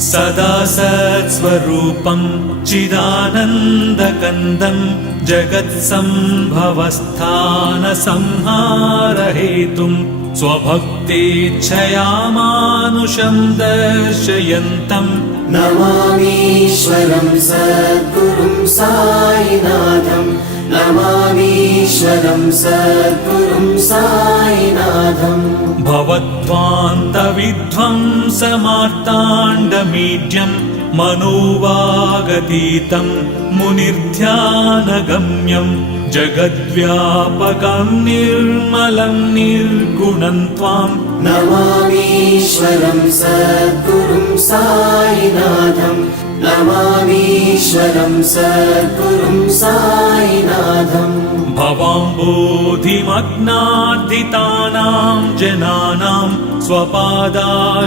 सदा सत्स्वरूपं चिदानन्दकन्दं जगत्सम्भवस्थानसंहारहेतुं स्वभक्तेच्छया मानुषं दर्शयन्तम् नमामीश्वरं सद्गुरुं साईनाथं नमामीश्वरं सद्गुरुं साईनाथम् भवद्ध्वान्तविध्वंसमार्ताण्डमीड्यं मनोवागतीतं मुनिर्ध्यानगम्यं जगद्व्यापकं निर्मलं निर्गुणं त्वां नमामीश्वरं सद्गुरुं साईनाथं नमामीश्वरं सद्गुरुं साईनाथम् भवाम्बोधिमग्नार्दितानां जनानां स्वपादाश्रितानां